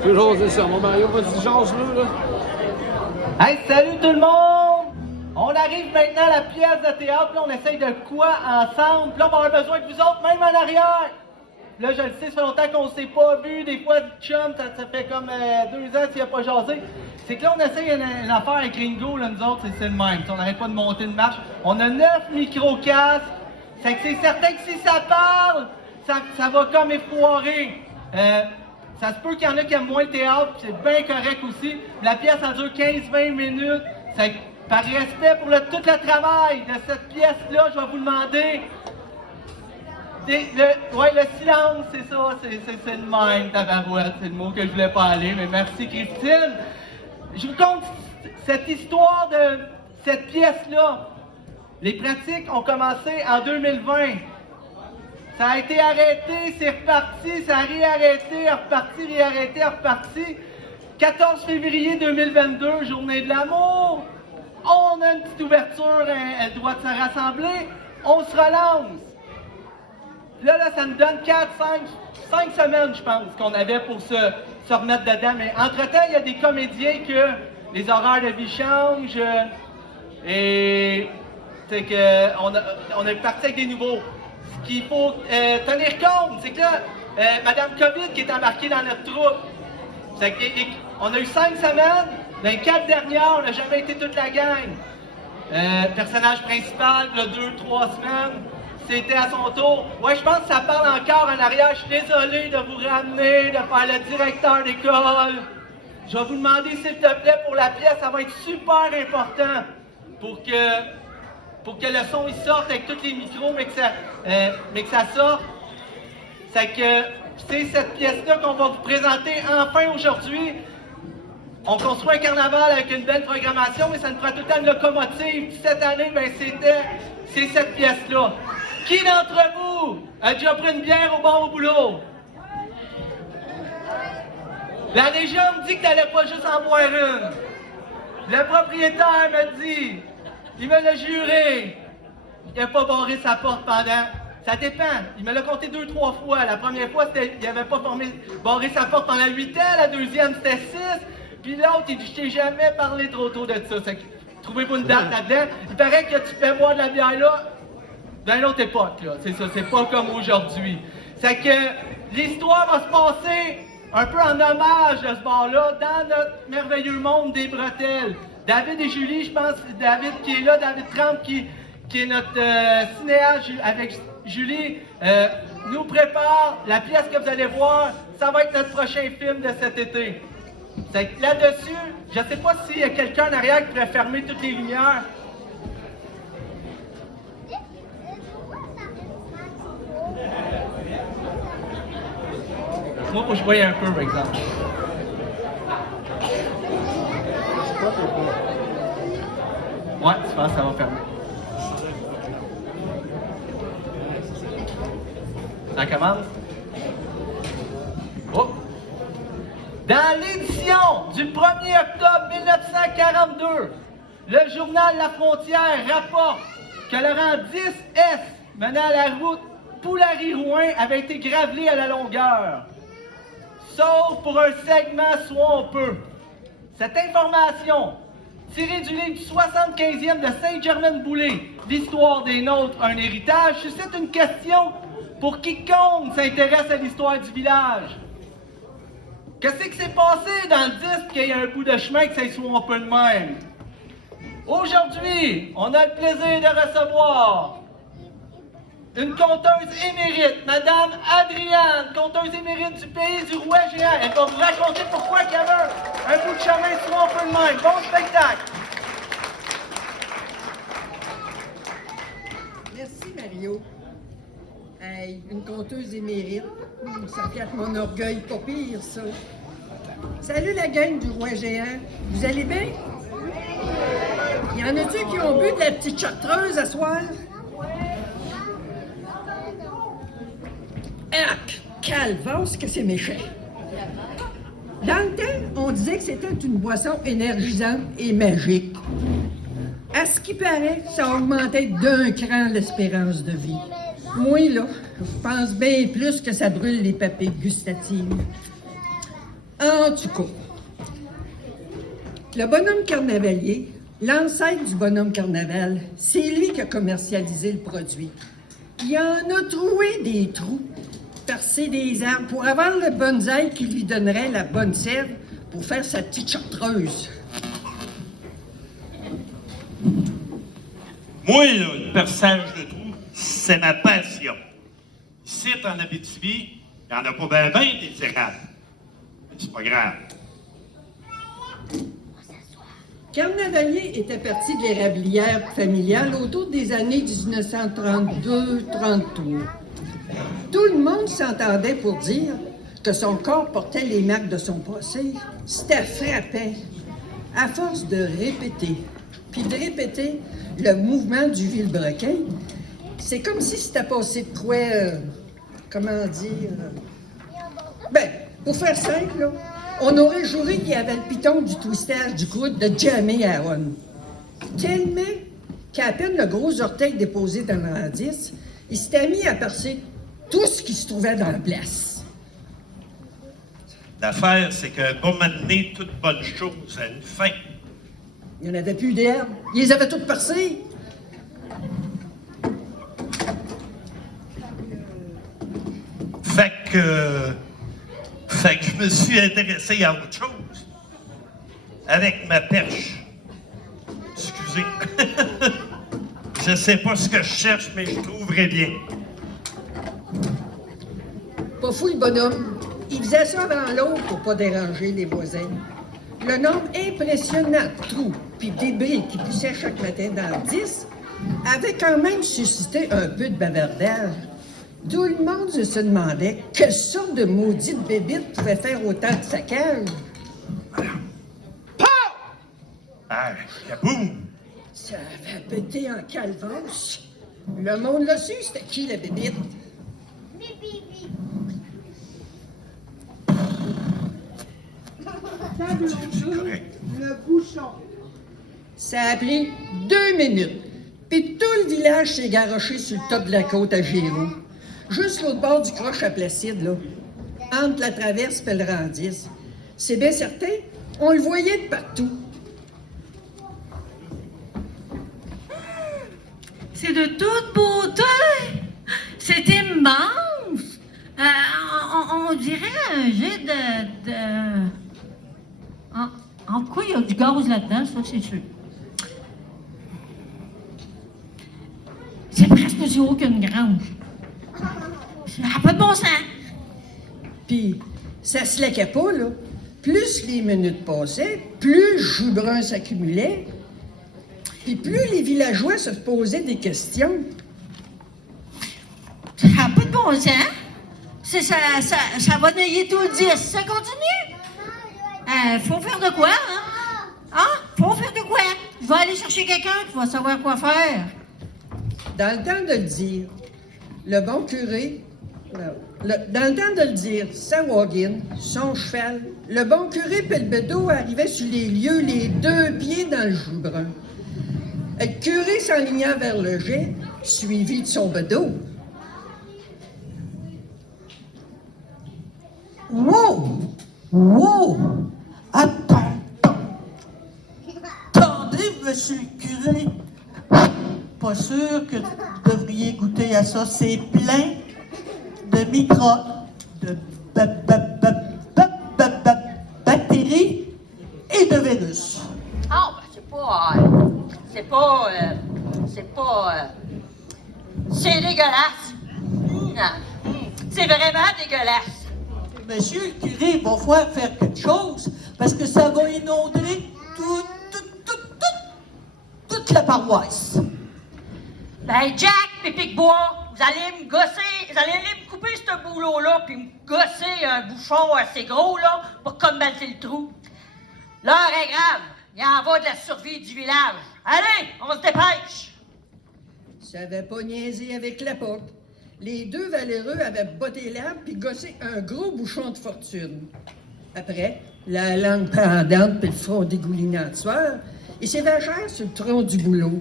Je peux jaser ça, mon Mario, vas-y, jase-le, là. Hey, salut tout le monde! On arrive maintenant à la pièce de théâtre, là, on essaye de quoi ensemble? Puis là, on va avoir besoin de vous autres, même en arrière! Là, je le sais, ça fait longtemps qu'on ne s'est pas vu, des fois, du chum, ça fait comme 2 ans s'il n'a pas jasé. C'est que là, on essaye une affaire avec Ringo, là, nous autres, c'est le même. On n'arrête pas de monter une marche. On a 9 micro-casques. C'est que c'est certain que si ça parle, ça va comme effoirer. Ça se peut qu'il y en a qui aiment moins le théâtre, c'est bien correct aussi. La pièce, elle dure 15-20 minutes. Par respect pour tout le travail de cette pièce-là, je vais vous demander... le silence, c'est ça, c'est le même, tabarouette, c'est le mot que je voulais pas aller, mais merci Christine. Je vous conte cette histoire de cette pièce-là. Les pratiques ont commencé en 2020. Ça a été arrêté, c'est reparti, ça a réarrêté, reparti, réarrêté, reparti. 14 février 2022, journée de l'amour. On a une petite ouverture, elle doit se rassembler. On se relance. Là, ça nous donne 5 semaines, je pense, qu'on avait pour se remettre dedans. Mais entre-temps, il y a des comédiens que les horaires de vie changent. Et c'est qu'on est parti avec des nouveaux. Ce qu'il faut tenir compte, c'est que là, Madame COVID qui est embarquée dans notre troupe, on a eu 5 semaines. Dans les 4 dernières, on n'a jamais été toute la gang. Personnage principal, là, 2-3 semaines. C'était à son tour. Ouais, je pense que ça parle encore en arrière. Je suis désolé de vous ramener, de faire le directeur d'école. Je vais vous demander, s'il te plaît, pour la pièce, ça va être super important pour que le son il sorte avec tous les micros, mais que ça sorte. C'est que c'est cette pièce-là qu'on va vous présenter enfin aujourd'hui. On construit un carnaval avec une belle programmation, mais ça nous prend tout le temps une locomotive. Cette année, ben c'est cette pièce-là. Qui d'entre vous a déjà pris une bière au bar au boulot? La Légion me dit que t'allais pas juste en boire une. Le propriétaire me dit, il me l'a juré, il n'a pas barré sa porte pendant... Ça dépend, il me l'a compté 2-3 fois. La première fois, il n'avait pas barré sa porte pendant 8 ans, la deuxième c'était 6, puis l'autre, il dit, je t'ai jamais parlé trop tôt de ça. Trouvez-vous une date là-dedans. Il paraît que tu fais boire de la bière là, dans une autre époque, là. C'est ça, c'est pas comme aujourd'hui. C'est que l'histoire va se passer un peu en hommage de ce bar-là, dans notre merveilleux monde des bretelles. David et Julie, je pense, David qui est là, David Trempe qui est notre cinéaste avec Julie, nous prépare la pièce que vous allez voir. Ça va être notre prochain film de cet été. C'est que là-dessus, je ne sais pas s'il y a quelqu'un en arrière qui pourrait fermer toutes les lumières. Moi, faut que je voie un peu, par exemple. Ouais, tu penses que ça va fermer. Ça commence? Oh! Dans l'édition du 1er octobre 1942, le journal La Frontière rapporte que le rang 10S menant à la route Poulary-Rouen avait été gravelé à la longueur. Sauf pour un segment soit-on-peut. Cette information, tirée du livre du 75e de Saint-Germain-de-Boulay, L'histoire des nôtres, un héritage, suscite une question pour quiconque s'intéresse à l'histoire du village. Qu'est-ce qui s'est passé dans le disque qu'il y a un bout de chemin que ça soit un peu de même? Aujourd'hui, on a le plaisir de recevoir une conteuse émérite, Madame Adriane, conteuse émérite du pays du Roi Géant. Elle va vous raconter pourquoi il y avait un bout de chemin soit un peu de même. Bon spectacle! Merci Mario. Hey, une conteuse émérite. Ça flatte mon orgueil, pas pire, ça. Salut la gang du Roi Géant. Vous allez bien? Y en a-tu qui ont bu de la petite chartreuse à soir? Arc! Calvasse que c'est méchant. Dans le temps, on disait que c'était une boisson énergisante et magique. À ce qui paraît, ça augmentait d'un cran l'espérance de vie. Moi, là, je pense bien plus que ça brûle les papilles gustatives. En tout cas, le bonhomme carnavalier, l'ancêtre du bonhomme carnaval, c'est lui qui a commercialisé le produit. Il en a troué des trous, percé des arbres pour avoir le bonsaï qui lui donnerait la bonne sève pour faire sa petite chartreuse. Moi, là, le perçage de trous, c'est ma passion. Ici, en Abitibi, il n'y en a pas bien des érables. Mais c'est pas grave. Carnavalier était parti de l'érablière familiale autour des années 1932-33. Tout le monde s'entendait pour dire que son corps portait les marques de son passé. C'était frappant. À force de répéter, puis de répéter le mouvement du vilebrequin, c'est comme si c'était passé de quoi, comment dire... Ben, pour faire simple, là, on aurait juré qu'il y avait le piton du twistage du coude de Jamie Aaron. Tellement qu'à peine le gros orteil déposé dans l'indice, il s'était mis à percer tout ce qui se trouvait dans la place. L'affaire, c'est qu'un moment donné, toute bonne chose a une fin. Il n'y en avait plus d'herbe. Ils les avaient toutes percées. Fait que je me suis intéressé à autre chose. Avec ma perche. Excusez. Je sais pas ce que je cherche, mais je trouverai bien. Pas fou le bonhomme. Il faisait ça avant l'autre pour pas déranger les voisins. Le nombre impressionnant de trous puis débris qui poussaient chaque matin dans le 10 avait quand même suscité un peu de bavardage. Tout le monde se demandait quelle sorte de maudite bébite pouvait faire autant de saccage. Ah, kaboum! Ça avait pété en calvasse. Le monde l'a su, c'était qui la bébite? C'est correct. Le bouchon. Ça a pris 2 minutes. Puis tout le village s'est garoché sur le top de la côte à Giroux. Juste l'autre bord du croche à Placide, là. Entre la traverse et le Randis. C'est bien certain, on le voyait de partout. C'est de toute beauté. C'est immense. On dirait un jet de... En quoi il y a du gaz là-dedans, ça c'est sûr. C'est presque aussi haut qu'une grange. Ça n'a pas de bon sens. Puis ça se laquait pas, là. Plus les minutes passaient, plus le jus brun s'accumulait. Puis plus les villageois se posaient des questions. Ça n'a pas de bon sens. Ça va nailler tout le 10. Ça continue. Faut faire de quoi, hein? Hein? Faut faire de quoi? Je vais aller chercher quelqu'un qui va savoir quoi faire. Dans le temps de le dire, le bon curé... dans le temps de le dire, Sawaguin, son cheval, le bon curé puis le bédo arrivaient sur les lieux, les 2 pieds dans le jus brun. Le curé s'enligna vers le jet, suivi de son bédo. Wow! Wow! Attendez, monsieur le curé. Pas sûr que vous devriez goûter à ça. C'est plein de microbes, de bactéries et de virus. Ah, ben c'est dégueulasse. C'est vraiment dégueulasse. Monsieur le curé, il va falloir faire quelque chose parce que ça va inonder toute la paroisse. Ben, Jack et Picbois, vous allez me couper ce boulot-là, puis me gosser un bouchon assez gros, là, pour combattre le trou. L'heure est grave. Il y en va de la survie du village. Allez, on se dépêche. Ça avait pas niaisé avec la porte. Les 2 valeureux avaient botté l'arbre puis gossé un gros bouchon de fortune. Après, la langue pendante puis le front dégoulinant de sueur, ils s'évachèrent sur le tronc du boulot.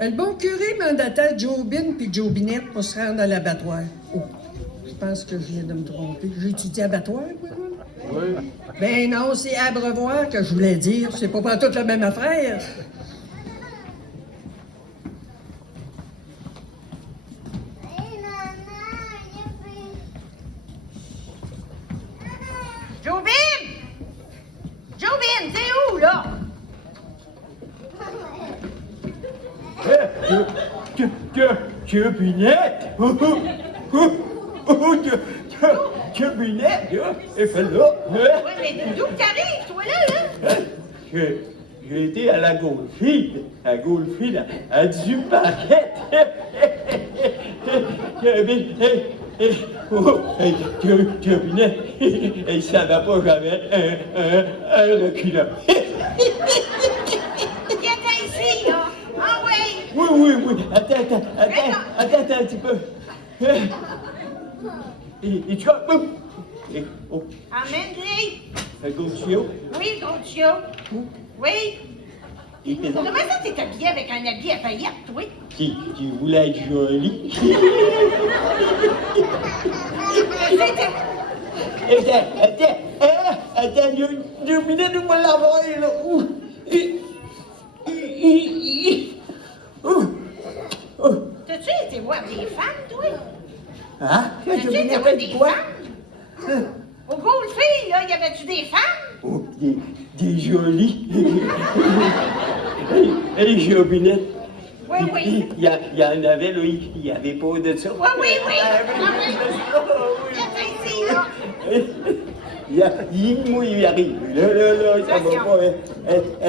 Le bon curé mandata Jobin puis Jobinette pour se rendre à l'abattoir. Oh, je pense que je viens de me tromper. J'ai étudié abattoir, moi. Oui. Ben non, c'est abreuvoir que je voulais dire. C'est pas toute la même affaire. Jovine! Jovine, t'es où, là? Binette! Binette, elle fait là. Oui, mais d'où t'arrives, toi, là? J'ai été à la Goldfield, à 18 paquettes. Binette, ça va pas jamais un reculon. Viens ici, là. Ah oui. Oui. Attends un petit peu. Et tu vois, oh, Amène-les. un Gauthier. Oui, Gauthier. Oui. Comment ça, t'es habillé avec un habit à paillettes, toi? Qui voulait être joli. Attends, 2 minutes, on va l'avoir, là. T'as-tu été voir des femmes, toi? Hein? T'as-tu été voir des femmes? Au Goldfield, là, y avait-tu des femmes? Oh, des jolis. Hey, Jobinette. Oui. Il y en avait, là, il n'y avait pas de ça. Oui. Viens ici, là. Il arrive. Là, ça va pas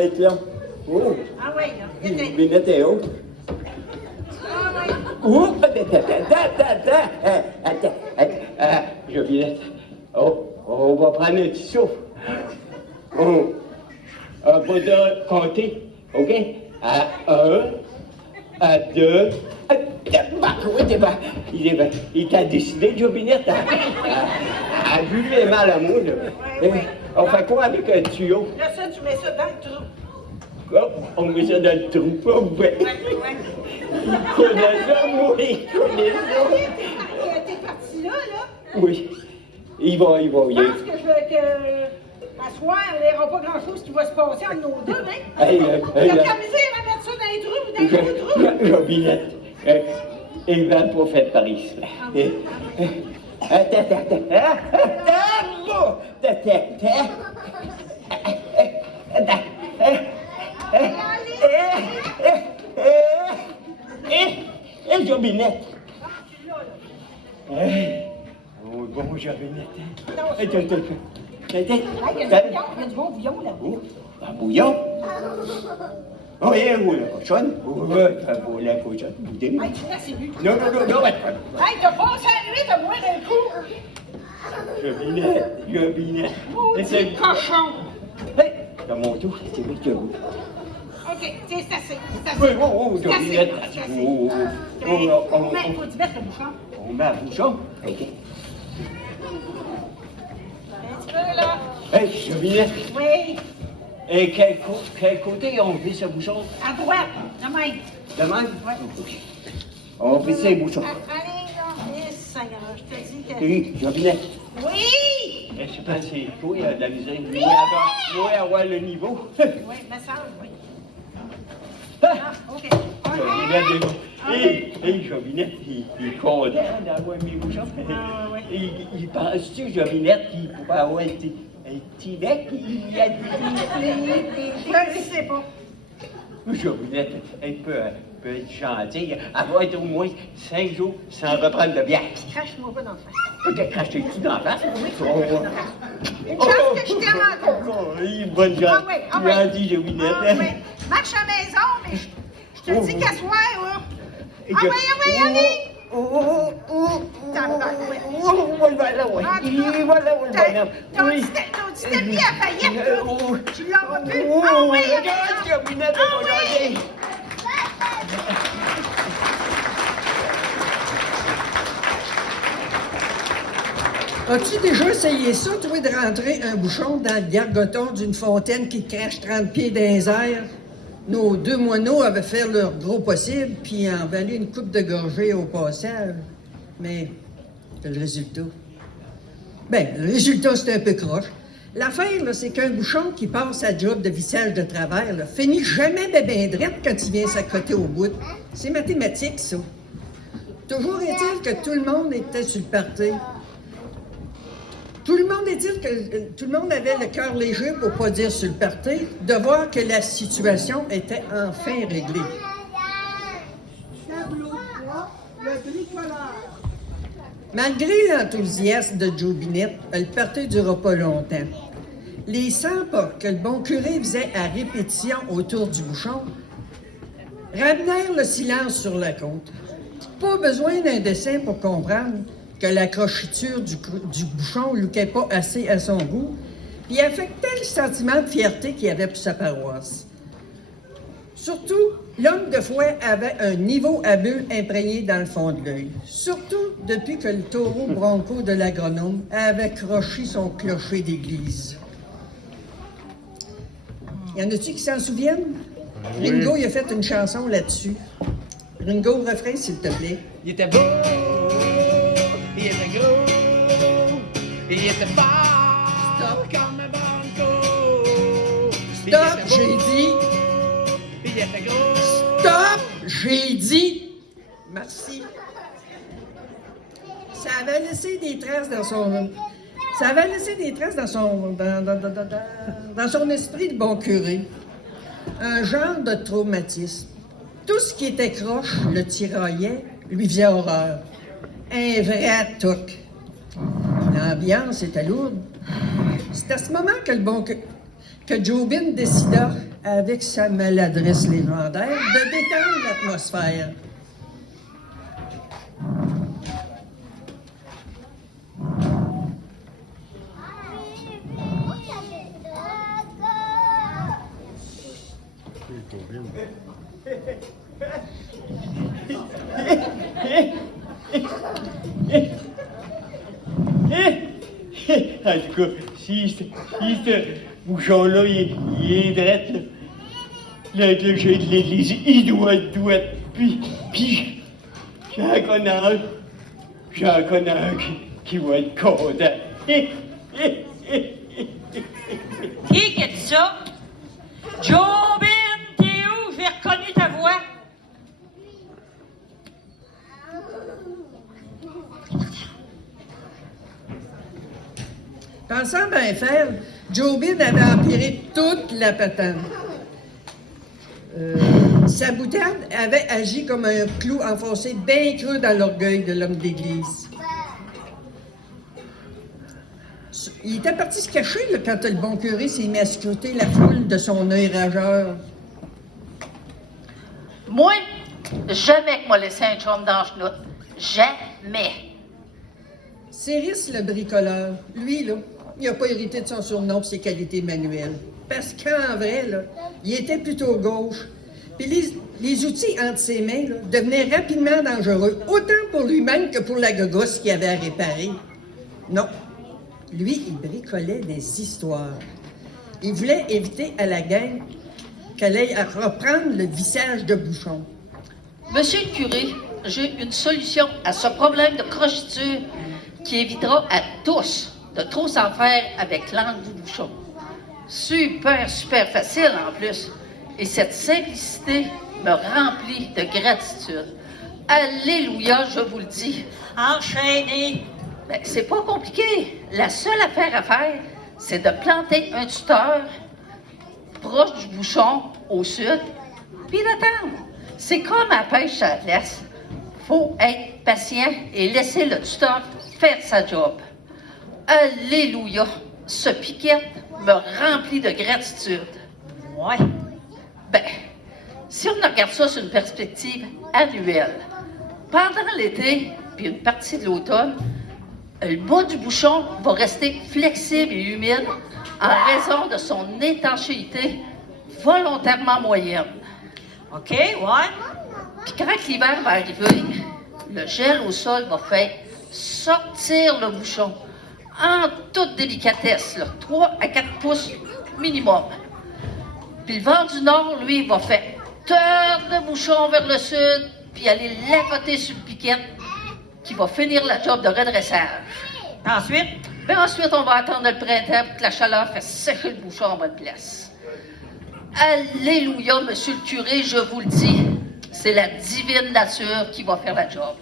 être là. Oh, Ah oui, là. Viens. Jobinette est haute. Ah oui. Oh, attends. Jobinette. Oh, on va prendre un petit souffle. On va compter, OK? À 1, à 2, il t'a décidé, Jobinette, à vu les mal à moi, là. Oui. On fait quoi avec un tuyau? Là, ça, tu mets ça dans le trou. Oh, on met ça dans le trou, pas ouais. Oui. Il connaît ça, moi, il connaît ça. T'es parti là, là? Oui. Il va. Je pense que je vais que. À soir, il n'y aura pas grand-chose qui va se passer entre nos deux, hein? Hey, T'as de la misère à mettre ça dans les trous ou dans les trous? Jobinette, il va pas faire par ici. Jobinette. Oh, bon, Jobinette. Il y a du bon bouillon là-bas. Un bouillon? Oh, et où la cochonne? La cochonne, boudin. Hey, tu l'as, c'est vu. Non. Hey, t'as passé à lui, t'as moins d'un coup. Jobinette. Maudit cochon. Hey, dans mon tour, c'est vrai que vous. OK, c'est assez. Oui, Jobinette. C'est assez. Oh, Mais faut tu mettre le bouchon. on met un bouchon. OK. Un petit peu, là. Hey, Jobinette. Oui. Et quel côté on fait ce bouchon? À droite, de même. De même? Oui. OK. On fait ces bouchons. Allez, là. Eh, Seigneur, je te dis que... Oui, Jobinette. Oui! Je sais pas si toi, il y a de la misère. Moi, avoir le niveau. Oui, me semble, oui. Ah, OK. Hey, Jobinette, il est content d'avoir mes bouchons. Ah, ouais. Il pense-tu, Jobinette, qu'il pourrait avoir un petit bec? Il a dit... Je ne sais pas. Jobinette, elle peut être gentille. Elle va être au moins 5 jours sans reprendre de bière. Crache-moi pas dans la face. Peut-être cracher-tu dans la face? Une chance que je t'ai rencontré. Bonne Ah oui, ah oui. gentille, Jobinette. Ah oui. Marche à la maison, mais je te dis qu'à soir, là. Ah oui, allez! Tabarouette. Voilà, oui. Voilà, Ton petit tapis à paillettes, là. Tu l'auras vu. Ah oui, regarde, Jobinette, regardez. As-tu déjà essayé ça, toi, de rentrer un bouchon dans le gargoton d'une fontaine qui crache 30 pieds dans les airs? Nos 2 moineaux avaient fait leur gros possible, puis en valu une coupe de gorgée au passage. Mais le résultat? Ben, le résultat, c'était un peu croche. L'affaire, là, c'est qu'un bouchon qui passe sa job de vissage de travers, là, finit jamais ben drette quand il vient s'accoter au bout. C'est mathématique, ça. Toujours est-il que tout le monde était sur le party. Tout le monde avait le cœur léger, pour pas dire sur le party, de voir que la situation était enfin réglée. Malgré l'enthousiasme de Joe Binette, le party ne durera pas longtemps. Les 100 pas que le bon curé faisait à répétition autour du bouchon ramenèrent le silence sur la côte. Pas besoin d'un dessin pour comprendre que la crochiture du bouchon ne luquait pas assez à son goût, puis affectait le sentiment de fierté qu'il avait pour sa paroisse. Surtout, l'homme de foi avait un niveau à bulles imprégné dans le fond de l'œil. Surtout depuis que le taureau bronco de l'agronome avait croché son clocher d'église. Y en a-tu qui s'en souviennent? Oui. Ringo, il a fait une chanson là-dessus. Ringo, refrain, s'il te plaît. Il était beau, il était gros, il était fort. Stop. Comme un banco. Stop, j'ai dit. Il était gros. Stop, j'ai dit. Merci. Ça avait laissé des traces dans son... Ça avait laissé des traces dans son esprit de bon curé. Un genre de traumatisme. Tout ce qui était croche le tiraillait, lui faisait horreur. Un vrai touc. L'ambiance était lourde. C'est à ce moment que Jobin décida, avec sa maladresse légendaire, de détendre l'atmosphère. En tout cas, si ce bouchon-là, il est drette, là, le clocher de l'église, il doit être, puis j'en connais un qui va être content. Qui a dit ça? Jobin, t'es où? J'ai reconnu ta voix. Pensant bien faire, Jobin avait empiré toute la patente. Sa boutade avait agi comme un clou enfoncé bien creux dans l'orgueil de l'homme d'église. Il était parti se cacher là, quand le bon curé s'est mis à scruter la foule de son œil rageur. Moi, jamais que moi laisser un chum dans le chenoute. Jamais. Céris le bricoleur, lui, là, il n'a pas hérité de son surnom et ses qualités manuelles. Parce qu'en vrai, là, il était plutôt gauche. Puis les outils entre ses mains là, devenaient rapidement dangereux, autant pour lui-même que pour la gogosse qu'il avait à réparer. Non. Lui, il bricolait des histoires. Il voulait éviter à la gang qu'elle aille à reprendre le vissage de bouchon. Monsieur le curé, j'ai une solution à ce problème de crochiture qui évitera à tous de trop s'en faire avec l'angle du bouchon. Super facile en plus. Et cette simplicité me remplit de gratitude. Alléluia, je vous le dis. Enchaîné. Ben, c'est pas compliqué. La seule affaire à faire, c'est de planter un tuteur proche du bouchon au sud, puis d'attendre. C'est comme à la pêche à la glace. Faut être patient et laisser le tuteur faire sa job. Alléluia! Ce piquette me remplit de gratitude. Ouais. Ben, si on regarde ça sur une perspective annuelle, pendant l'été, puis une partie de l'automne, le bas du bouchon va rester flexible et humide en raison de son étanchéité volontairement moyenne. OK, ouais. Puis quand l'hiver va arriver, le gel au sol va faire sortir le bouchon en toute délicatesse, là, 3 à 4 pouces minimum. Puis le vent du nord, lui, va faire tordre le bouchon vers le sud, puis aller l'accoter sur le piquette, qui va finir la job de redressage. Ensuite, Ben ensuite, on va attendre le printemps pour que la chaleur fasse sécher le bouchon en bonne place. Alléluia, monsieur le curé, je vous le dis, c'est la divine nature qui va faire la job.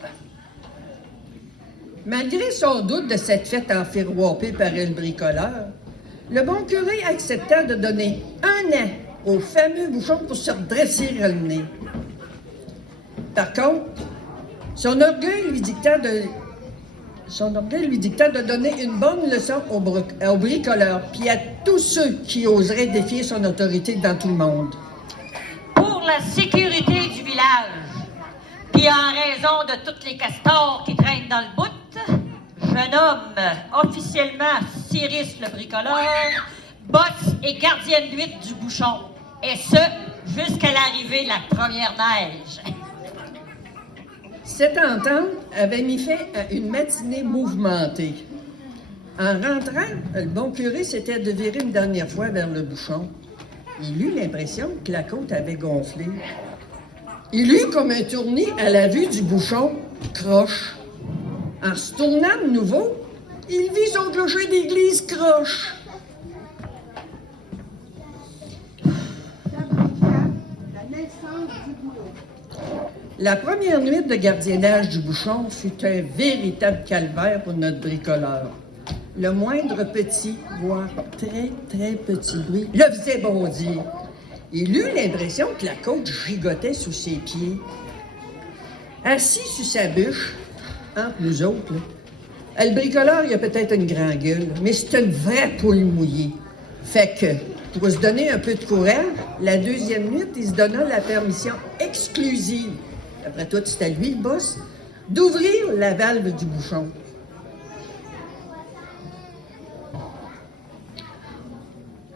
Malgré son doute de cette fête enfiroipée par le bricoleur, le bon curé accepta de donner 1 an au fameux bouchon pour se redresser le nez. Par contre, son orgueil lui dicta de donner une bonne leçon au bricoleur, puis à tous ceux qui oseraient défier son autorité devant tout le monde. Pour la sécurité du village, puis en raison de tous les castors qui traînent dans le bout, je nomme officiellement Cyrus le bricoleur, boss et gardien de nuit du bouchon, et ce, jusqu'à l'arrivée de la première neige. Cette entente avait mis fin à une matinée mouvementée. En rentrant, le bon curé s'était deviré une dernière fois vers le bouchon. Il eut l'impression que la côte avait gonflé. Il eut comme un tournis à la vue du bouchon croche. En se tournant de nouveau, il vit son clocher d'église croche. La première nuit de gardiennage du bouchon fut un véritable calvaire pour notre bricoleur. Le moindre petit, voire très, très petit bruit le faisait bondir. Il eut l'impression que la côte gigotait sous ses pieds. Assis sur sa bûche, entre nous autres, là, le bricoleur, il a peut-être une grande gueule, mais c'est une vraie poule mouillée. Fait que, pour se donner un peu de courage, la deuxième nuit, il se donna la permission exclusive, après tout, c'est à lui, le boss, d'ouvrir la valve du bouchon.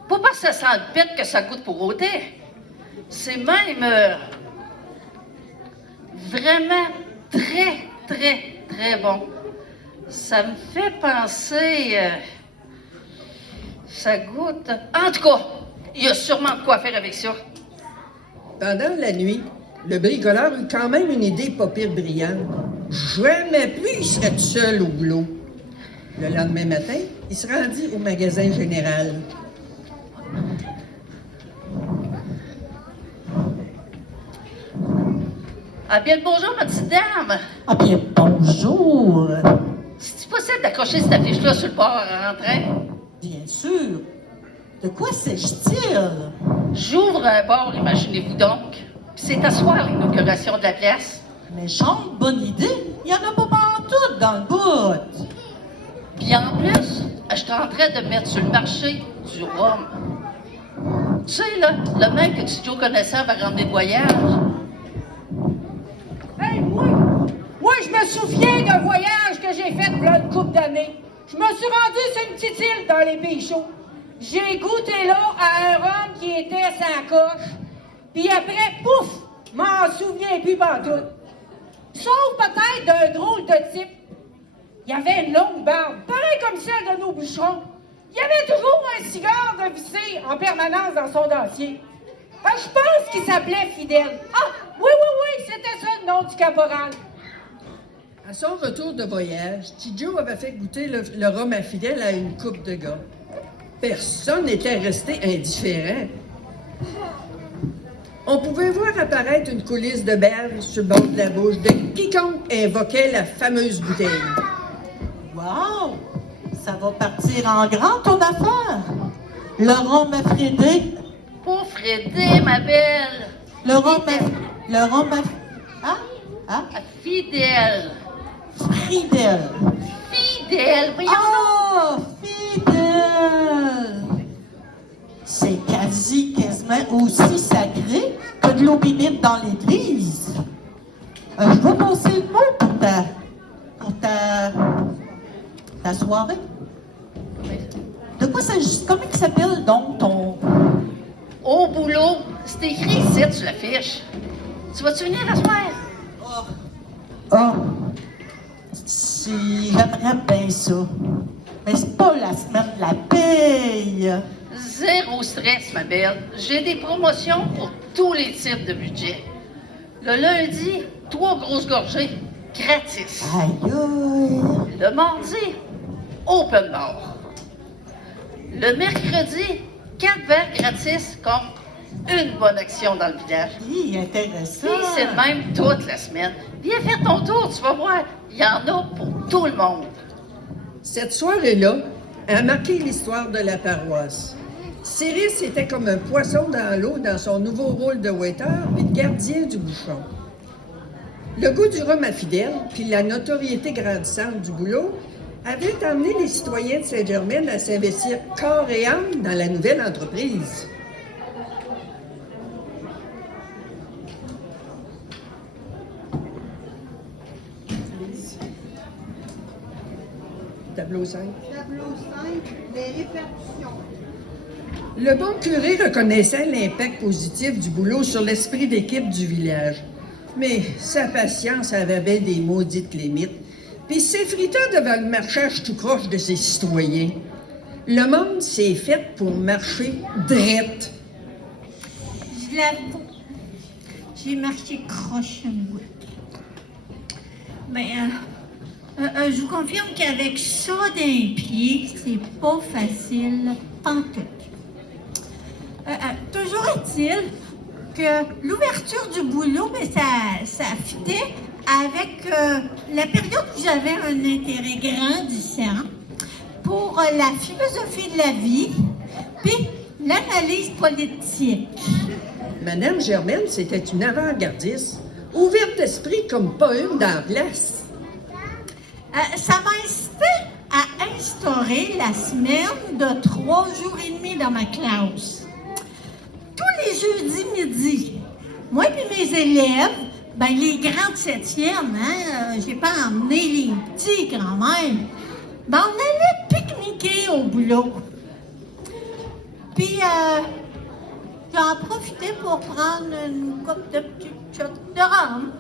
Pas parce que ça sent le pète que ça goûte pour ôter. C'est même vraiment très, très, très bon. Ça me fait penser... ça goûte... En tout cas, il y a sûrement de quoi faire avec ça. Pendant la nuit, le bricoleur eut quand même une idée pas pire brillante. Jamais plus il serait tout seul au boulot. Le lendemain matin, il se rendit au magasin général. Ah bien le bonjour, ma petite dame. Ah bien, bonjour. C'est possible d'accrocher cette affiche-là sur le bord en rentrant? Bien sûr. De quoi s'agit-il? J'ouvre un bar, imaginez-vous donc. Puis c'est à soir l'inauguration de la place. Méchante bonne idée. Il n'y en a pas partout dans le bout. Puis en plus, je suis en train de mettre sur le marché du rhum. Tu sais, là, le même que Tidjo connaissant va ramener de voyage. Hey, moi, je me souviens d'un voyage que j'ai fait il y a une couple d'années. Je me suis rendu sur une petite île dans les Pays Chauds. J'ai goûté là à un rhum qui était sans coche. Puis après, pouf, m'en souviens plus pantoute. Sauf peut-être d'un drôle de type. Il y avait une longue barbe, pareil comme celle de nos bûcherons. Il y avait toujours un cigare de vissé en permanence dans son dentier. Je pense qu'il s'appelait Fidèle. Ah, oui, c'était ça le nom du caporal. À son retour de voyage, Tidjo avait fait goûter le rhum à Fidèle à une coupe de gars. Personne n'était resté indifférent. On pouvait voir apparaître une coulisse de berge sur le bord de la bouche de quiconque invoquait la fameuse bouteille. Wow! Ça va partir en grand, ton affaire. Le rhum à Frédé. Pas Frédé, ma belle. Le rhum à... Ah? Ah? Fidèle. Fidèle. Fidèle, voyons. Oh! Fidèle! C'est quasiment aussi sacré que de l'eau bénite dans l'église. Je vais passer le mot pour ta soirée. De quoi s'agit... Comment il s'appelle donc ton... Au boulot, c'est écrit ici sur l'affiche. Tu vas-tu venir la soir? Si j'aimerais bien ça. Mais c'est pas la semaine de la paye. Zéro stress, ma belle. J'ai des promotions pour tous les types de budget. Le lundi, 3 grosses gorgées, gratis. Aïe aïe. Le mardi, open bar. Le mercredi, 4 verres gratis comme une bonne action dans le village. Oui, intéressant. Puis c'est le même toute la semaine. Viens faire ton tour, tu vas voir. Il y en a pour tout le monde. Cette soirée-là a marqué l'histoire de la paroisse. Cyrus était comme un poisson dans l'eau dans son nouveau rôle de waiter et de gardien du bouchon. Le goût du rhum à fidèle, puis la notoriété grandissante du boulot, avaient amené les citoyens de Saint-Germain à s'investir corps et âme dans la nouvelle entreprise. Tableau 5. Tableau 5, les répartitions. Le bon curé reconnaissait l'impact positif du boulot sur l'esprit d'équipe du village. Mais sa patience avait bien des maudites limites, puis s'effritait devant le marchage tout croche de ses citoyens. Le monde s'est fait pour marcher drette. Je l'avoue, j'ai marché croche un bout. Mais je vous confirme qu'avec ça d'un pied, c'est pas facile, pantoute. Toujours est-il que l'ouverture du boulot, mais ça fitait avec la période où j'avais un intérêt grandissant pour la philosophie de la vie, puis l'analyse politique. Madame Germaine, c'était une avant-gardiste, ouverte d'esprit comme pas une dans la place. Ça m'a incité à instaurer la semaine de 3 jours et demi dans ma classe. Tous les jeudis midi, moi et mes élèves, ben les grands de 7e, j'ai pas emmené les petits quand même, ben on allait pique-niquer au boulot. Puis j'en profitais pour prendre une coupe de petites shots de rhum.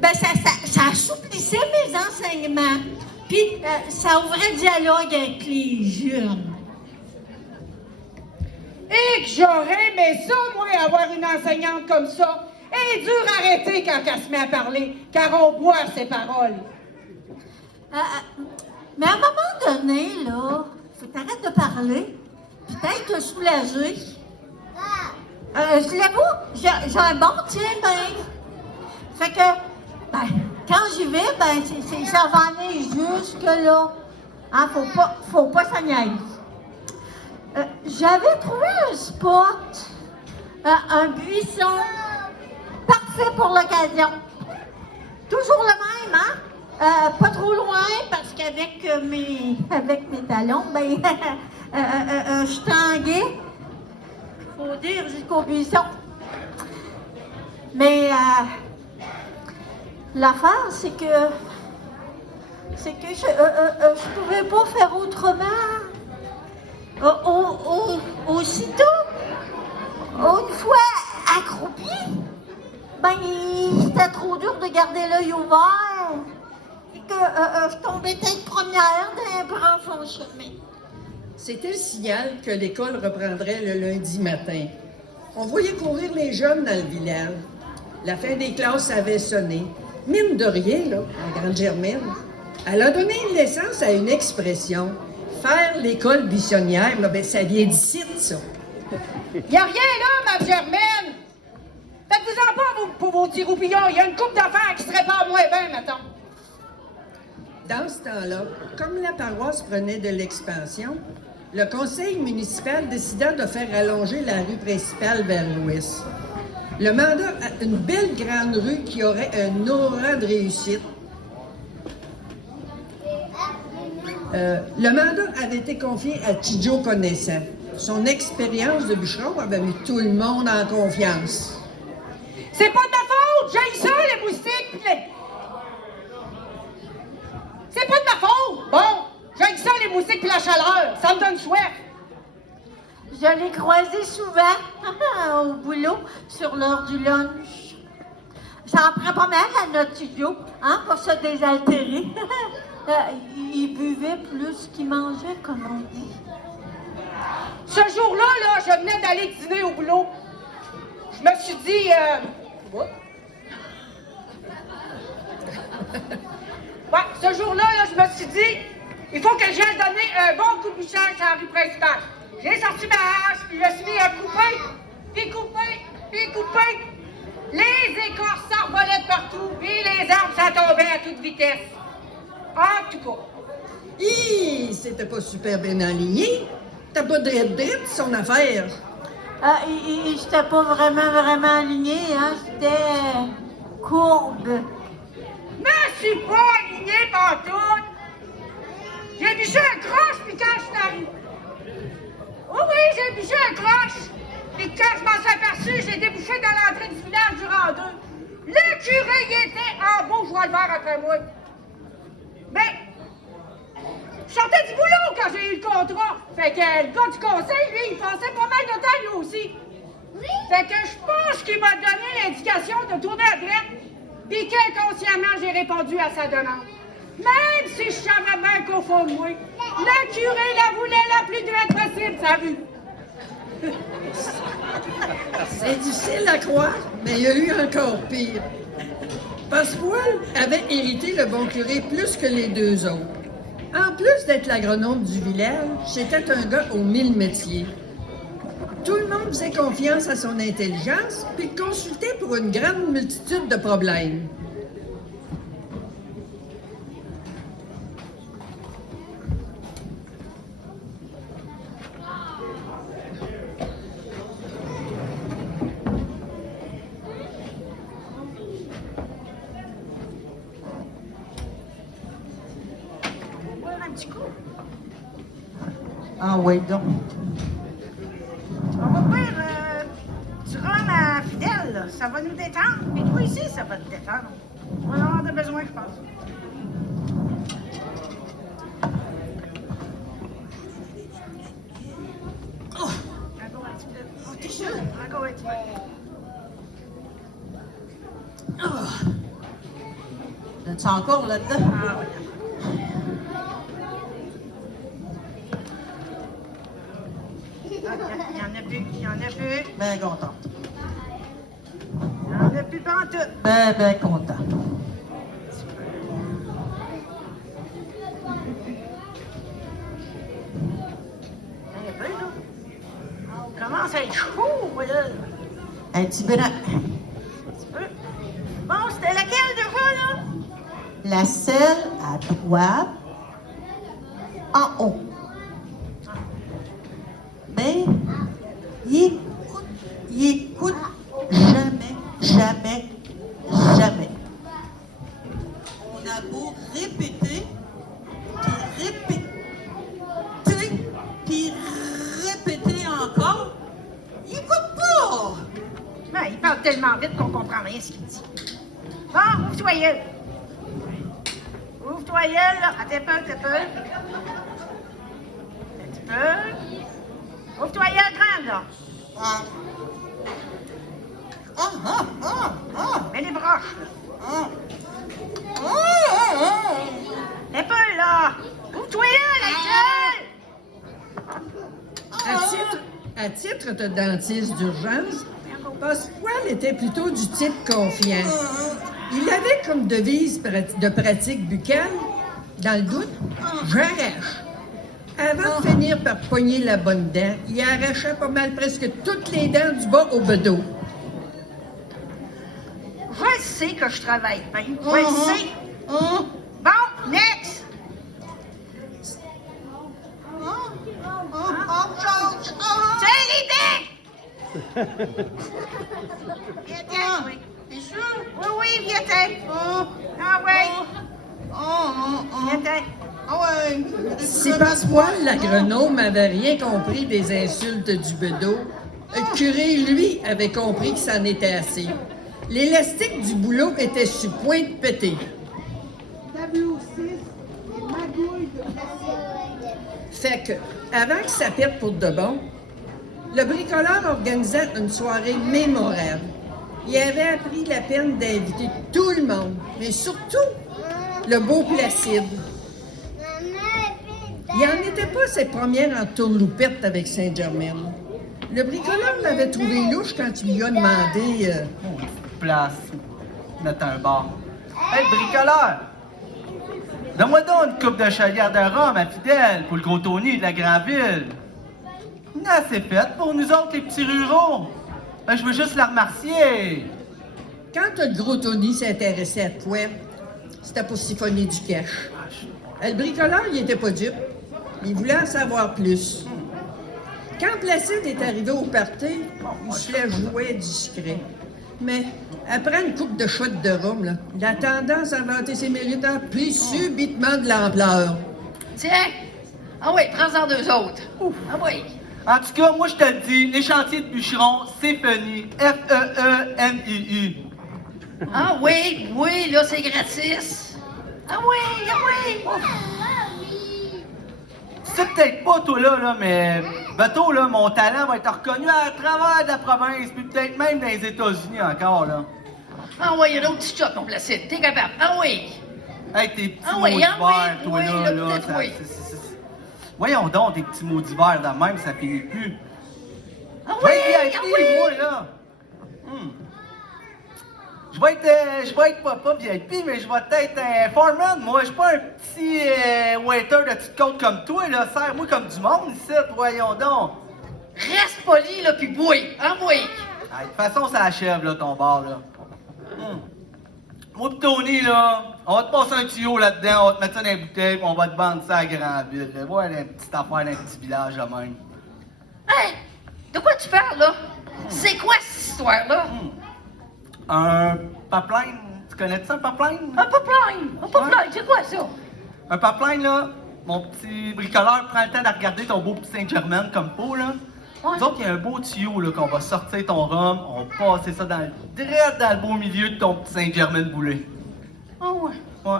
Ben ça assouplissait mes enseignements, puis ça ouvrait le dialogue avec les jeunes. Et que j'aurais aimé ça, moi, avoir une enseignante comme ça. Elle est dure à arrêter quand elle se met à parler, car on boit ses paroles. Mais à un moment donné, là, faut t'arrêter de parler, peut-être te soulager. Je l'avoue, j'ai un bon tiens-ben. Fait que, ben, quand j'y vais, ben, ça va aller jusque-là. Hein, faut pas s'en niaiser. J'avais trouvé un spot, un buisson, parfait pour l'occasion. Toujours le même, hein? Pas trop loin, parce qu'avec mes talons, ben, je tanguais, faut dire, jusqu'au buisson. Mais l'affaire, c'est que je pouvais pas faire autrement. Aussitôt, une fois accroupi, ben, c'était trop dur de garder l'œil ouvert. Et que je tombais tête première d'un grand fond chemin. C'était le signal que l'école reprendrait le lundi matin. On voyait courir les jeunes dans le village. La fin des classes avait sonné. Mine de rien, là, en Grande-Germaine, elle a donné naissance à une expression. Faire l'école buissonnière, là, ben, ça vient d'ici, ça. Y a rien là, ma Germaine! Faites-vous-en pas pour vos petits roupillons. Il y a une couple d'affaires qui serait pas moins bien, mettons. Dans ce temps-là, comme la paroisse prenait de l'expansion, le conseil municipal décida de faire allonger la rue principale vers l'ouest. Le mandat a une belle grande rue qui aurait un aura de réussite. Le mandat avait été confié à Tidjo Connaissant. Son expérience de bûcheron avait mis tout le monde en confiance. C'est pas de ma faute! J'ai ça, les moustiques! Pis les... C'est pas de ma faute! Bon, j'ai ça, les moustiques pis la chaleur. Ça me donne soif. Je l'ai croisé souvent au boulot sur l'heure du lunch. Ça en prend pas mal à notre studio, hein, pour se désaltérer. Il buvait plus qu'il mangeait, comme on dit. Ce jour-là, là, je venais d'aller dîner au boulot. Je me suis dit, Ouais, ce jour-là, là, je me suis dit, Il faut que j'aille donner un bon coup de bouchage sur la rue principale. J'ai sorti ma hache, puis je me suis mis à couper, puis couper, puis couper. Les écorces s'envolaient de partout, puis les arbres s'en tombaient à toute vitesse. En tout cas. Hi, c'était pas super bien aligné. T'as pas drette son affaire. Ah, j'étais pas vraiment aligné, hein? J'étais courbe. Mais je suis pas aligné pantoute. J'ai bûché un croche, puis quand je suis arrivé. Oui, j'ai bûché un croche. Puis quand je m'en suis aperçu, j'ai débouché dans l'entrée du village du Rang-2. Le curé y était en beau joie le vert après moi. Mais je sortais du boulot quand j'ai eu le contrat. Fait que le gars du conseil, lui, il passait pas mal de temps, lui aussi. Fait que je pense qu'il m'a donné l'indication de tourner à droite. Puis qu'inconsciemment, j'ai répondu à sa demande. Même si je savais bien qu'au fond de moi, le curé la voulait la plus droite possible, ça a vu. C'est difficile à croire, mais il y a eu encore pire. Pasquale avait hérité le bon curé plus que les deux autres. En plus d'être l'agronome du village, c'était un gars aux 1000 métiers. Tout le monde faisait confiance à son intelligence, puis le consultait pour une grande multitude de problèmes. Ah oui, donc. On va boire du rhum à Fidèle, là. Ça va nous détendre. Puis toi ici, ça va te détendre. On va en avoir besoin, je pense. Oh! Encore un petit peu. Oh, t'es sûr? Encore un petit peu. Oh. T'es encore là-dedans? Ah oui. Il y en a plus, il y en a plus. Ben content. Il y en a plus pantoute. Ben content. Un peu, là. On commence à être chaud, là. Un petit peu. Un petit peu. Bon, c'était laquelle déjà, là? La selle à droite, en haut. Mais il écoute jamais. On a beau répéter, puis répéter encore, il écoute pas. Ben, il parle tellement vite qu'on comprend rien ce qu'il dit. Bon, ouvre-toi gueule. Ouvre-toi gueule, là. Attends un peu. Un petit peu. Ouvre-toi gueule grande, là. Mets les broches, là. Un peu, là. Ouvre-toi gueule, la gueule. À titre de dentiste d'urgence, Pasquale était plutôt du type confiant. Il avait comme devise de pratique buccale, dans le doute, j'arrache. Avant de finir par pogner la bonne dent, il arrachait pas mal presque toutes les dents du bas au bedeau. Je sais que je travaille bien. Je le sais. Bon, next. C'est l'idée! Viens-t'en, oui. T'es sûr? Oui, viens-t'en. Ah oui. Viens-t'en. Si Pasquale, l'agronome, avait rien compris des insultes du bedeau, le curé, lui, avait compris que c'en était assez. L'élastique du boulot était sur point de péter. Tableau 6, les magouilles de plastique. Fait que, avant que ça pète pour de bon, le bricoleur organisait une soirée mémorable. Il avait pris la peine d'inviter tout le monde, mais surtout le beau Placide. Il n'en était pas ses premières entourloupettes avec Saint-Germain. Le bricoleur l'avait trouvé louche quand il lui a demandé Place, mettre un bar. Hey, bricoleur! Donne-moi donc une coupe de chalière de rhum à fidèle pour le gros Tony de la Grandville. C'est fait pour nous autres, les petits ruraux. Ben, je veux juste la remercier. Quand le gros Tony s'intéressait à toi, c'était pour siphonner du cash. Le bricoleur, il était pas dupe. Il voulait en savoir plus. Quand Placide est arrivé au party, il se la jouait discret. Mais après une coupe de shot de rhum, là, il a tendance à vanter ses mérites, puis subitement de l'ampleur. Tiens! Ah oui, prends-en 2 autres. Ah oui. En tout cas, moi, je te le dis, les chantiers de bûcherons, c'est fini. F-E-E-N-I-U. Ah oui, oui, là, c'est gratis. Ah oui, ah oui. C'est peut-être pas toi là, mais bientôt, là, mon talent va être reconnu à travers de la province, puis peut-être même dans les États-Unis encore, là. Ah oui, il y a d'autres petits shots, mon Placide. T'es capable. Ah oui. Hey, tes petits Ah mots oui, d'hiver, ah oui, toi, oui, là, là, peut-être ça- oui. Voyons donc, tes petits mots d'hiver de même, ça finit plus. Ah Je oui, vais être ah VIP, oui. moi, là. Je vais être pas VIP, mais je vais être un foreman, moi. Je suis pas un petit waiter de petite côte comme toi, là. Serre-moi comme du monde, ici, voyons donc. Reste poli, là, puis bouille. Ah oui. Ah, de toute façon, ça achève, là, ton bar, là. Moi pis Tony, là, on va te passer un tuyau là-dedans, on va te mettre ça dans les bouteilles, puis on va te vendre ça à Grandville. Là. Voilà une petite affaire dans un petit village, là, même. Hey, de quoi tu parles, là? C'est quoi cette histoire-là? Un pipeline, tu connais ça, un pipeline? Un pipeline, c'est quoi ça? Un pipeline, là, mon petit bricoleur prend le temps de regarder ton beau petit Saint-Germain comme pot, là. Ouais. Nous autres, il y a un beau tuyau, là, qu'on va sortir ton rhum, on va passer ça direct dans le beau milieu de ton petit Saint-Germain boulé. Ah ouais. Ouais.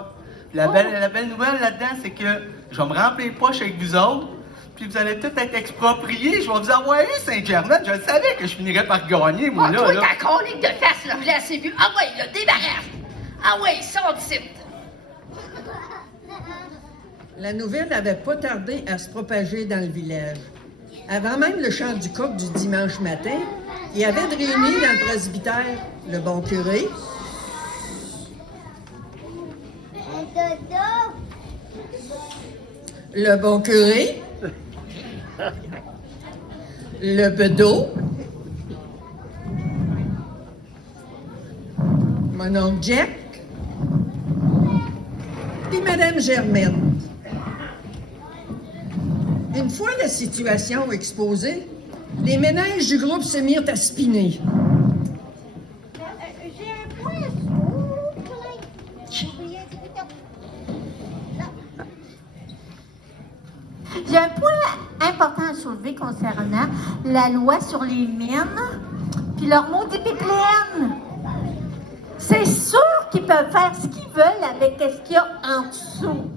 Puis la belle nouvelle là-dedans, c'est que je vais me remplir les poches avec vous autres, puis vous allez tous être expropriés. Je vais vous avoir eu Saint-Germain. Je le savais que je finirais par gagner, moi, Ah, là. toi, là. ta colique de face, là, je l'ai assez vu. Ah ouais, là, débarrasse. Ah ouais, sors d'ici. La nouvelle n'avait pas tardé à se propager dans le village. Avant même le chant du coq du dimanche matin, il y avait de réunis dans le presbytère le bon curé, le bon curé, le bedeau, mon oncle Jack, puis Madame Germaine. Une fois la situation exposée, les ménages du groupe se mirent à spinner. J'ai un point J'ai un point important à soulever concernant la loi sur les mines puis leur maudit pipeline. C'est sûr qu'ils peuvent faire ce qu'ils veulent avec ce qu'il y a en dessous.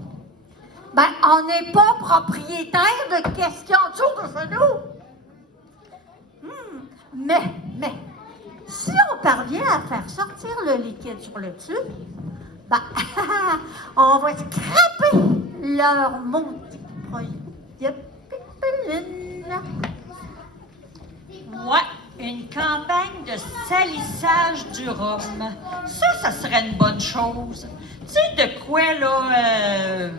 Ben, on n'est pas propriétaire de qu'est-ce qu'il y a en dessous de chez nous. Mais, si on parvient à faire sortir le liquide sur le tube, ben, on va scraper leur maudit projet de pipeline. Ouais, une campagne de salissage du rhum. Ça serait une bonne chose. Tu sais de quoi, là,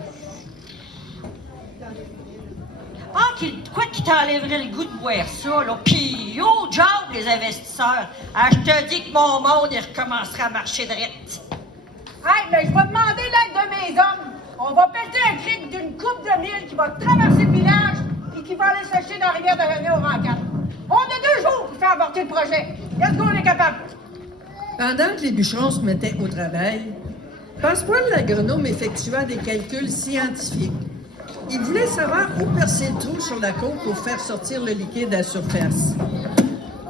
quoi qui t'enlèverait le goût de boire ça, là? Pis, au job, les investisseurs. Ah, je te dis que mon monde, il recommencera à marcher direct. Hey, ben, je vais demander l'aide de mes hommes. On va péter un cric d'une coupe de mille qui va traverser le village et qui va aller sécher dans la rivière de René au Rancan. On a 2 jours pour faire avorter le projet. Let's go, on est capable. Pendant que les bûcherons se mettaient au travail, Passepoil l'agronome effectua des calculs scientifiques. Il voulait savoir où percer le trou sur la côte pour faire sortir le liquide à la surface.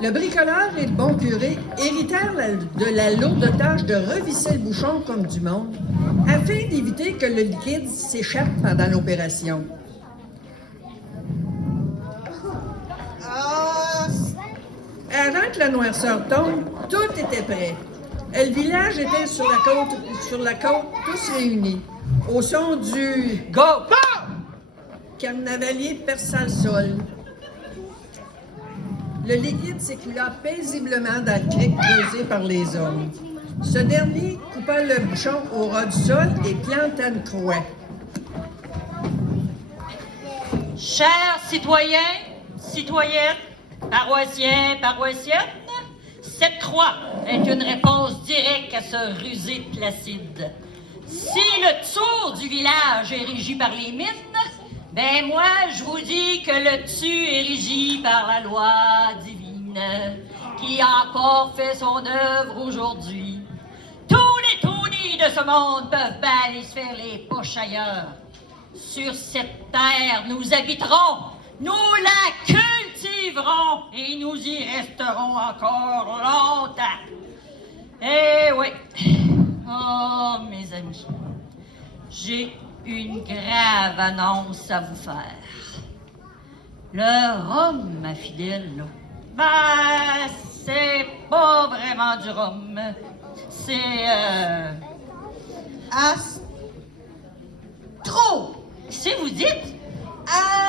Le bricoleur et le bon curé héritèrent de la lourde tâche de revisser le bouchon comme du monde, afin d'éviter que le liquide s'échappe pendant l'opération. Avant que la noirceur tombe, tout était prêt. Le village était sur la côte, tous réunis, au son du Go! carnavalier perçant le sol. Le liquide s'écoula paisiblement dans le cric creusé par les hommes. Ce dernier coupa le bouchon au ras du sol et planta une croix. Chers citoyens, citoyennes, paroissiens, paroissiennes, cette croix est une réponse directe à ce rusé Placide. Si le tour du village est régi par les mines, ben moi, je vous dis que le tu est régi par la loi divine, qui a encore fait son œuvre aujourd'hui. Tous les Tonys de ce monde peuvent bien aller se faire les poches ailleurs. Sur cette terre, nous habiterons, nous la cultiverons et nous y resterons encore longtemps. Eh oui. Oh, mes amis, j'ai une grave annonce à vous faire. Le rhum, ma fidèle, là, ben, c'est pas vraiment du rhum. C'est, Astro! Si vous dites?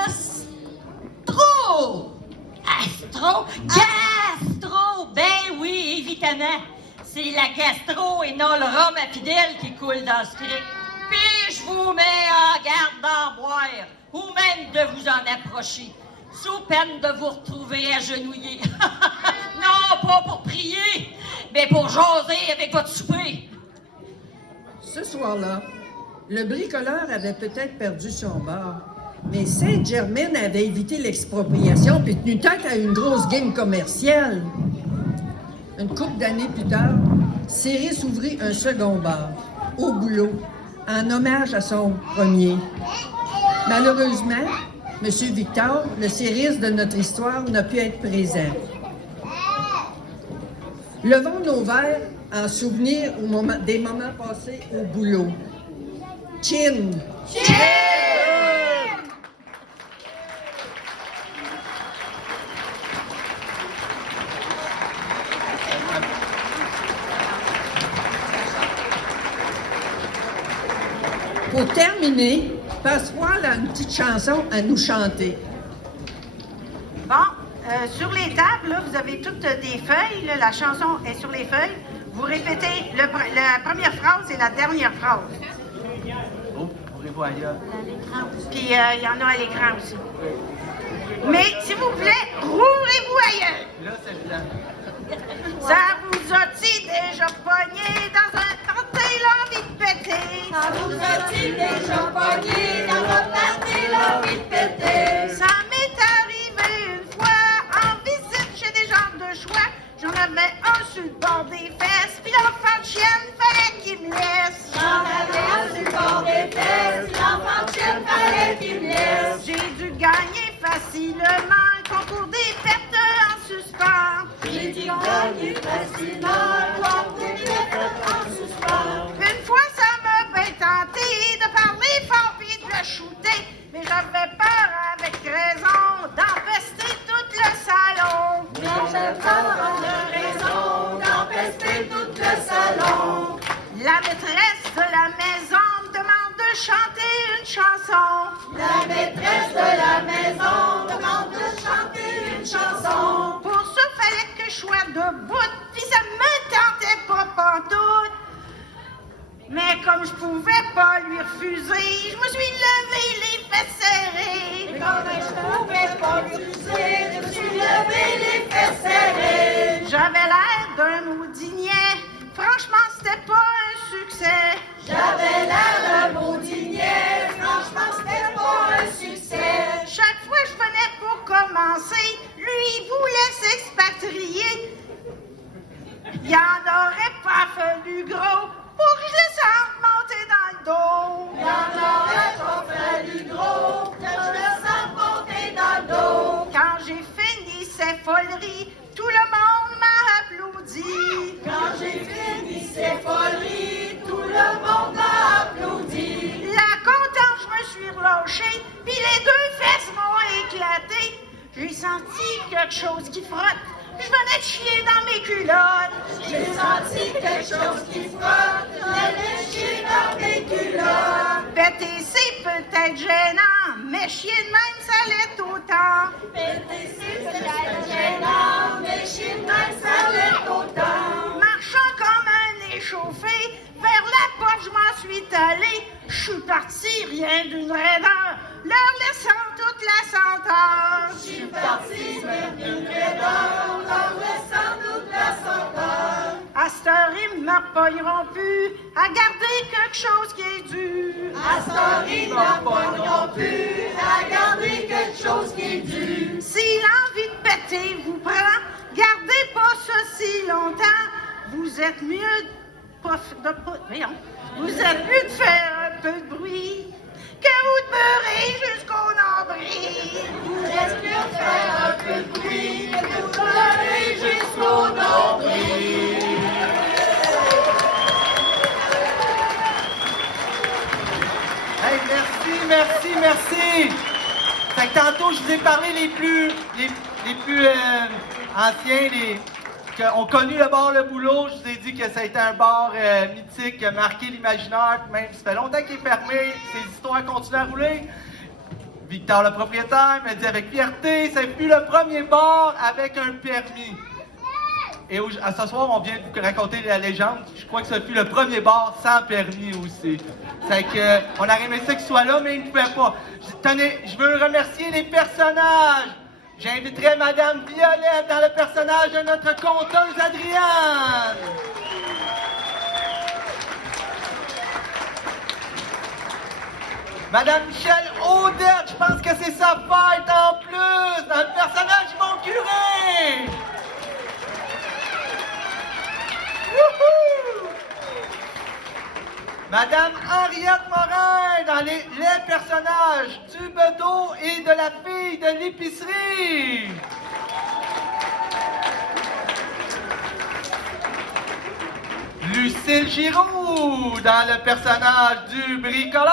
Astro! Astro? Gastro! Ben oui, évidemment. C'est la gastro et non le rhum à fidèle qui coule dans ce cric. Puis je vous mets en garde d'en boire, ou même de vous en approcher, sous peine de vous retrouver agenouillés. Non, pas pour prier, mais pour jaser avec votre souper. Ce soir-là, le bricoleur avait peut-être perdu son bar, mais Sainte-Germaine avait évité l'expropriation puis tenu tête à une grosse game commerciale. Une couple d'années plus tard, Céris ouvrit un second bar, au boulot, en hommage à son premier. Malheureusement, M. Victor, le Céris de notre histoire, n'a pu être présent. Levons nos verres en souvenir des moments passés au boulot. Chin! Chin! Pour terminer, Pasquale a une petite chanson à nous chanter. Bon, sur les tables, là, vous avez toutes des feuilles. Là, la chanson est sur les feuilles. Vous répétez la première phrase et la dernière phrase. Oh, ouvrez-vous ailleurs. Puis il y en a à l'écran aussi. Mais, s'il vous plaît, rouvrez-vous ailleurs. Là, c'est blanc. Ça vous a-t-il déjà pogné dans un party l'envie de péter? Ça vous a-t-il déjà pogné dans votre party l'envie de péter? Ça m'est arrivé une fois en visite chez des gens de choix. J'en avais un sur le bord des fesses, puis l'enfant de chienne fallait qu'il me laisse. J'en avais un sur le bord des fesses, l'enfant de chienne fallait qu'il me laisse. J'ai dû gagner facilement le concours des pertes en suspens. J'ai dû gagner facilement le concours des pertes en suspens. Une fois, ça m'a bien tenté de parler fort puis de le shooter, mais j'avais peur avec raison d'empester tout le salon. J'avais peur avec raison d'empester tout le salon. La maîtresse de la maison me demande de chanter une chanson. La maîtresse de la maison demande de chanter une chanson. Pour ça, fallait que je sois debout, puis ça me tentait pas pantoute. Mais comme je pouvais pas lui refuser, je me suis levée les fesses serrées. Mais comme je pouvais pas lui refuser, je me suis levée les fesses serrées. J'avais l'air d'un maudit niais. Franchement, c'était pas un succès. J'avais l'air d'un maudit niais. Franchement, c'était pas un succès. Chaque fois que je venais pour commencer, lui, il voulait s'expatrier. Il en aurait pas fallu gros pour que je le sente monter dans le dos. Il en aurait pas fallu gros que je le sente monter dans le dos. Quand j'ai fini ces foleries, tout le monde m'a applaudi. Quand j'ai fini ces foleries, tout le monde m'a applaudi. La contente, je me suis relâchée, puis les deux fesses m'ont éclaté. J'ai senti quelque chose qui frotte. Je venais de chier dans mes culottes. J'ai senti quelque chose qui frotte. Je venais de chier dans mes culottes. Péter, c'est peut-être gênant, mais chier de même, ça l'est autant. Péter, c'est peut-être gênant, mais chier de même, ça l'est autant. Marchant comme un échauffé, vers la porte, je m'en suis allée. Je suis partie rien d'une raideur, leur laissant tout doute la senteur. Je suis parti se mettre une raideur, j'aurais sans doute la senteur. À cette heure, ils ne me pogneront plus à garder quelque chose qui est dû. À cette heure, ils ne pogneront plus à garder quelque chose qui est dû. Si l'envie de péter vous prend, gardez pas ça si longtemps. Vous êtes mieux vous êtes mieux de faire un peu de bruit que vous de beurrer jusqu'au nombril. Vous êtes mieux de faire un peu de bruit que de pleurer jusqu'au nombril. Hey, merci. Fait que tantôt, je vous ai parlé les plus anciens, qui ont connu le bar Le Boulot. Je vous ai dit que ça a été un bar mythique, qui a marqué l'imaginaire. Même ça fait longtemps qu'il est fermé, ses histoires continuent à rouler. Victor, le propriétaire, m'a dit avec fierté, ça fut le premier bar avec un permis. Et à ce soir, on vient de vous raconter la légende. Je crois que ce fut le premier bar sans permis aussi. C'est que on aurait aimé ça qu'il soit là, mais il ne pouvait pas. Tenez, je veux remercier les personnages. J'inviterai Madame Violette dans le personnage de notre conteuse Adrienne. Madame Michel Odette, je pense que c'est sa fête en plus, dans le personnage de mon curé. Wouhou! Madame Henriette Morin dans les personnages du bedeau et de la fille de l'épicerie. Lucille Giroux dans le personnage du bricoleur.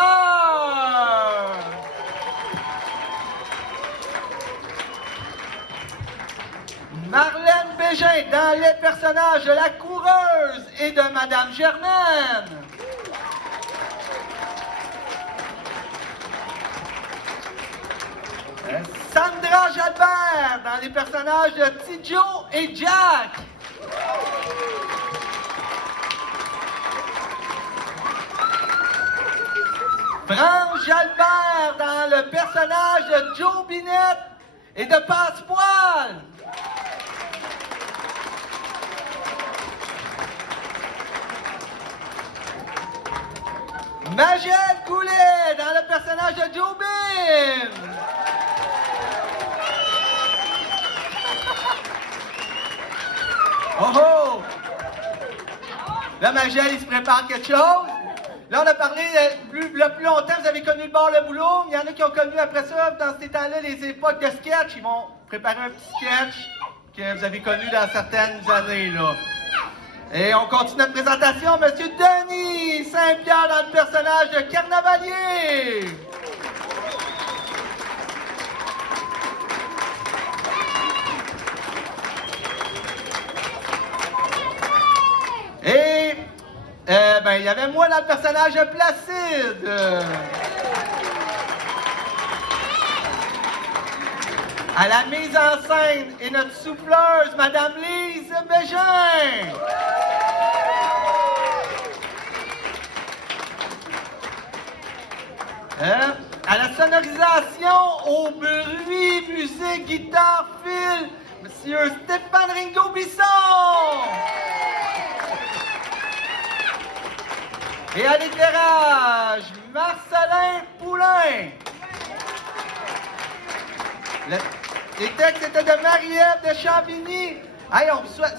Marlène Bégin dans les personnages de la coureuse et de Madame Germaine. Sandra Jalbert dans les personnages de Tidjo et Jack. France Jalbert dans le personnage de Joe Binette et de Passepoil. Magelle Goulet dans le personnage de Joe Bin. Oh oh! Là, Magelle, il se prépare quelque chose. Là, on a parlé le plus longtemps, vous avez connu le bar Le Boulot. Il y en a qui ont connu après ça, dans ces temps-là, les époques de sketch. Ils vont préparer un petit sketch que vous avez connu dans certaines années, là. Et on continue notre présentation. Monsieur Denis Saint-Pierre dans le personnage de Carnavalier. Et, il y avait moi dans le personnage de Placide. À la mise en scène et notre souffleuse, Madame Lise Bégin. À la sonorisation, au bruit, musique, guitare, fil, Monsieur Stéphane Ringo Bisson. Et à l'éclairage, Marcelin Poulain. Les textes étaient de Marie-Ève de Champigny. Hey,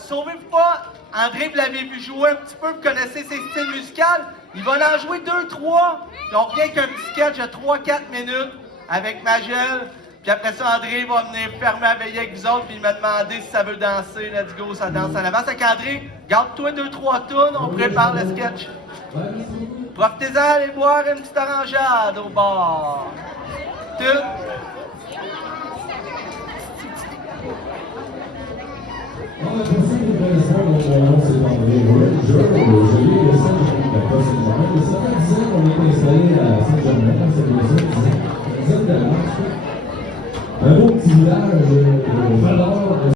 sauvez-vous pas. André, vous l'avez vu jouer un petit peu, vous connaissez ses styles musicaux. Il va en jouer 2-3. Puis on revient avec un petit sketch de 3-4 minutes avec Magelle. Puis après ça, André va venir fermer la veillée avec vous autres, puis il m'a demandé si ça veut danser. Let's go, ça danse en avance. Avec André, garde-toi 2-3 tunes, on prépare le sketch. Profitez-en d'aller boire une petite orangeade au bar. Tout. On a passé une belle soirée, mon nom c'est André Ranger, je lis le Saint-Germain, pas Saint-Germain, mais ça fait 10 ans qu'on est installé à Saint-Germain, c'est bien ça, 10 ans de marche. Un beau petit village